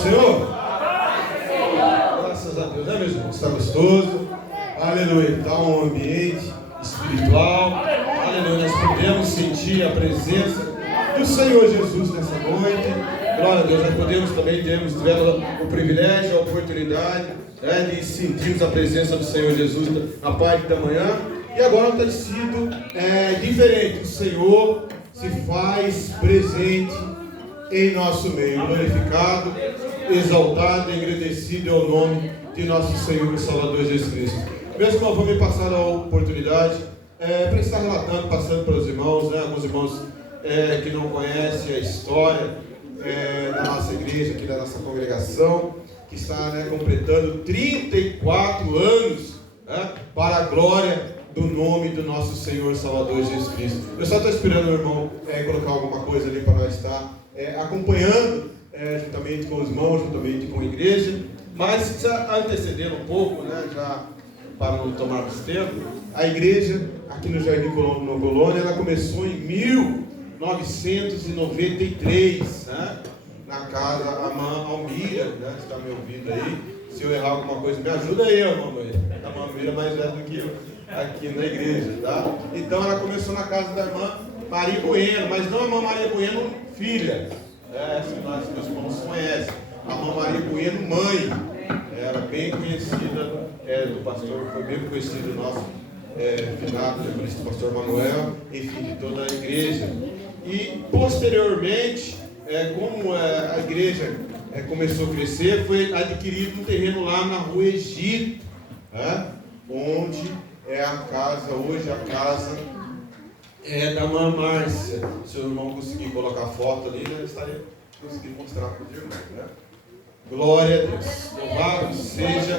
do Senhor? Graças a Deus, né, meus irmãos? Está gostoso? Aleluia. Está um ambiente espiritual. Aleluia. Nós podemos sentir a presença do Senhor Jesus nessa noite. Glória a Deus. Nós podemos também, tivemos o privilégio, a oportunidade, né, de sentirmos a presença do Senhor Jesus na parte da manhã. E agora tem sido diferente. O Senhor se faz presente em nosso meio. Glorificado, exaltado e agradecido é o nome de nosso Senhor e Salvador Jesus Cristo. Meus irmãos, vou me passar a oportunidade para estar relatando, passando para os irmãos, né, alguns irmãos que não conhecem a história da nossa igreja, aqui da nossa congregação, que está, né, completando 34 anos, né, para a glória do nome do nosso Senhor Salvador Jesus Cristo. Eu só estou esperando o irmão colocar alguma coisa ali para nós estar acompanhando, juntamente com os irmãos, juntamente com a igreja, mas já antecedendo um pouco, né, já para não tomarmos tempo, a igreja aqui no Jardim Colônia, ela começou em 1993, né, na casa Amã Almira, né, está me ouvindo aí. Se eu errar alguma coisa, me ajuda aí, mamãe. A Amã Almira é mais velha do que eu aqui na igreja, tá? Então ela começou na casa da irmã Maria Bueno, mas não a irmã Maria Bueno filha, meus irmãos conhecem, a irmã Maria Bueno mãe, era bem conhecida do pastor, foi bem conhecido nosso finado, o pastor Manuel, enfim, de toda a igreja. E posteriormente, como a igreja começou a crescer, foi adquirido um terreno lá na rua Egito, onde é a casa, hoje a casa da irmã Márcia. Se o irmão conseguir colocar a foto ali, né, estaria conseguindo mostrar para os irmãos, né? Glória a Deus, louvado seja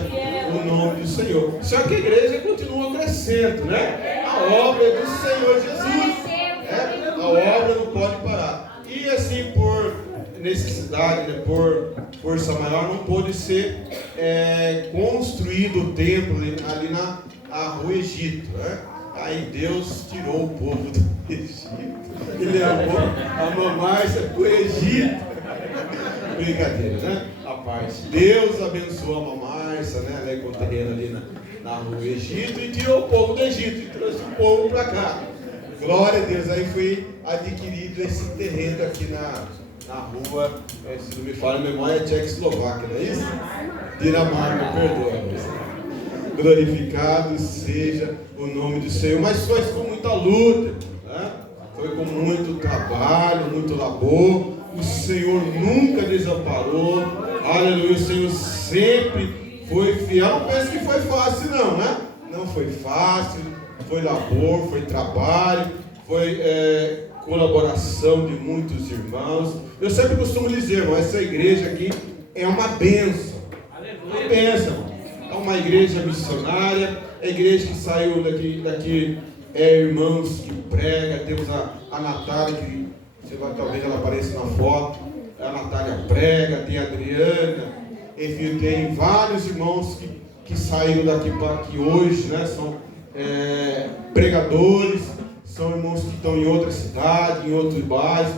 o nome do Senhor. Só que a igreja continua crescendo, né? A obra é do Senhor Jesus, a obra não pode parar. E assim, por necessidade, né, por força maior, não pôde ser construído o templo ali na rua Egito, né? Aí Deus tirou o povo do Egito e levou a Márcia para o Egito. Brincadeira, né? A parte. Deus abençoou a Márcia, né? Ela com o terreno ali na rua Egito e tirou o povo do Egito e trouxe o povo para cá. Glória a Deus. Aí foi adquirido esse terreno aqui na rua, se não me falha a memória, é Tchecoslováquia, não é isso? Dinamarca, perdoa. Glorificado seja o nome do Senhor. Mas foi com muita luta, né? Foi com muito trabalho, muito labor. O Senhor nunca desamparou. Aleluia. O Senhor sempre foi fiel. Não pense que foi fácil, não, né? Não foi fácil. Foi labor, foi trabalho, foi colaboração de muitos irmãos. Eu sempre costumo dizer, irmão, essa igreja aqui é uma bênção. Uma bênção. É uma igreja missionária, é a igreja que saiu daqui irmãos que pregam. Temos a Natália, que talvez ela apareça na foto. A Natália prega, tem a Adriana, enfim, tem vários irmãos que saíram daqui para aqui hoje, né? São pregadores, são irmãos que estão em outra cidade, em outros bairros,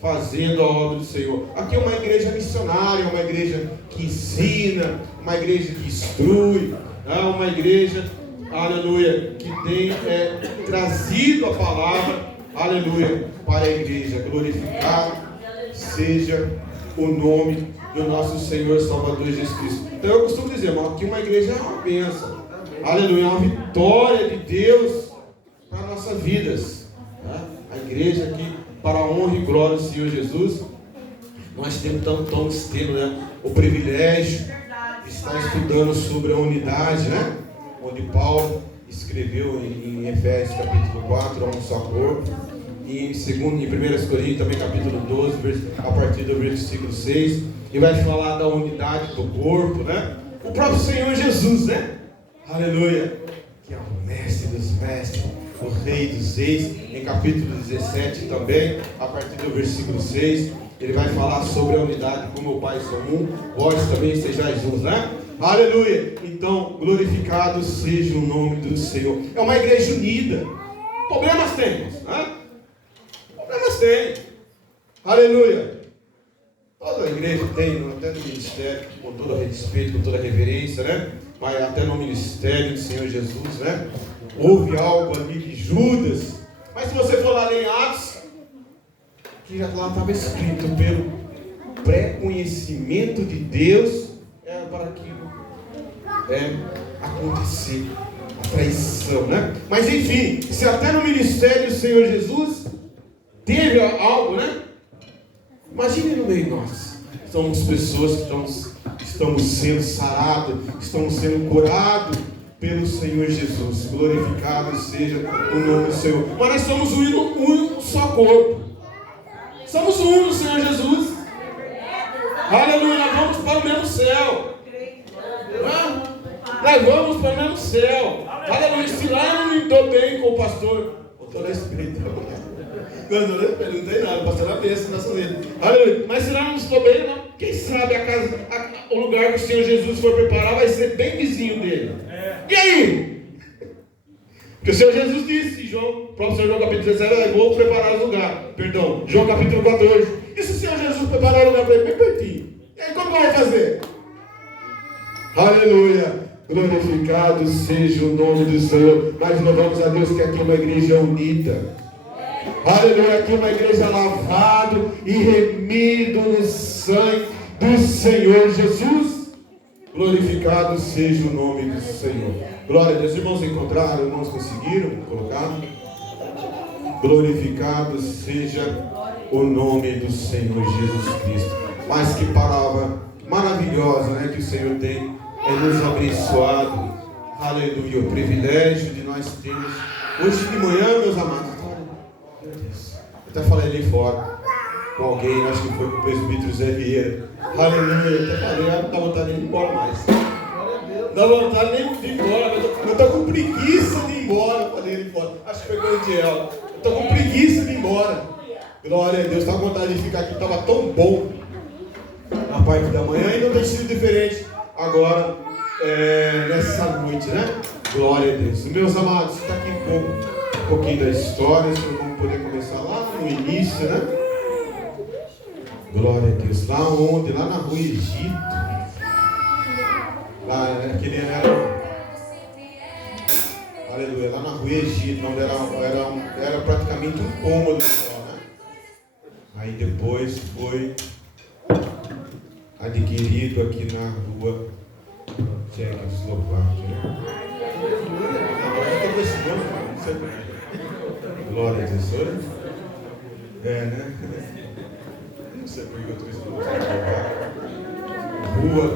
fazendo a obra do Senhor. Aqui é uma igreja missionária, uma igreja que ensina, uma igreja que instrui, uma igreja, aleluia, que tem trazido a palavra, aleluia, para a igreja. Glorificado seja o nome do nosso Senhor Salvador Jesus Cristo. Então eu costumo dizer, irmão, aqui uma igreja é uma bênção, aleluia, é uma vitória de Deus para nossas vidas, tá? A igreja aqui, para a honra e glória do Senhor Jesus, nós estamos tendo, né, o privilégio de estar estudando sobre a unidade, né? Onde Paulo escreveu em Efésios capítulo 4, há um só corpo, e em 1 Coríntios também capítulo 12, a partir do versículo 6, e vai falar da unidade do corpo, né? O próprio Senhor Jesus, né? Aleluia, que é o mestre dos mestres, o rei dos reis. Em capítulo 17 também, a partir do versículo 6, ele vai falar sobre a unidade, como o Pai são um, vós também sejais uns, né? Aleluia. Então, glorificado seja o nome do Senhor. É uma igreja unida. Problemas temos, né? Problemas tem. Aleluia. Toda toda a igreja tem, até no ministério, com todo respeito, com toda reverência, né? Mas até no ministério do Senhor Jesus, né? Houve algo ali de Judas. Mas se você for lá em Atos, que já lá estava escrito, pelo pré-conhecimento de Deus, para aquilo acontecer, a traição, né? Mas enfim, se até no ministério do Senhor Jesus teve algo, né? Imagine no meio de nós, somos pessoas que estamos sendo sarados, estamos sendo curados pelo Senhor Jesus. Glorificado seja o nome do Senhor. Mas nós somos um só corpo. Somos um no Senhor Jesus. Aleluia, nós vamos para o mesmo céu. Nós vamos para o mesmo céu. Aleluia, se lá eu não me dou bem com o pastor, eu estou na espírita. Não tem nada, o pastor na bênção nessa vida. Aleluia, mas se lá eu não estou bem, não. Quem sabe o lugar que o Senhor Jesus for preparar vai ser bem vizinho dele. E aí? Porque o Senhor Jesus disse, o próprio Senhor João capítulo 17, vou preparar o lugar. Perdão, João capítulo 14. E se o Senhor Jesus preparar o lugar para ele bem pertinho? E aí como vai fazer? Aleluia! Glorificado seja o nome do Senhor. Nós louvamos a Deus que aqui é uma igreja unida. Aleluia, aqui é uma igreja lavada e remido no sangue do Senhor Jesus. Glorificado seja o nome do Senhor. Glória a Deus. Irmãos encontraram, irmãos conseguiram colocar? Glorificado seja o nome do Senhor Jesus Cristo. Mas que palavra maravilhosa, né, que o Senhor tem nos abençoado. Aleluia, o privilégio de nós termos hoje de manhã, meus amados. Meu Deus, eu até falei ali fora com alguém, acho que foi com o presbítero Zé Vieira. Aleluia, eu até falei, não dá vontade de ir embora mais. Não dá vontade nem de ir embora, eu estou com preguiça de ir embora. Eu falei ali fora, acho que foi com o Ediel. Eu estou com preguiça de ir embora. Glória a Deus, estava com vontade de ficar aqui, estava tão bom na parte da manhã e não tem sido diferente agora, nessa noite, né? Glória a Deus. Meus amados, está aqui um pouquinho da história, se vamos poder começar lá no início, né? Glória a Deus. Lá onde? Lá na rua Egito. Lá, aquele era. Aleluia, lá na rua Egito, onde era praticamente um cômodo só, né? Aí depois foi adquirido aqui na rua Tchecoslováquia, né? Glória a Deus. Né? Não sei por que eu estou estudando. Rua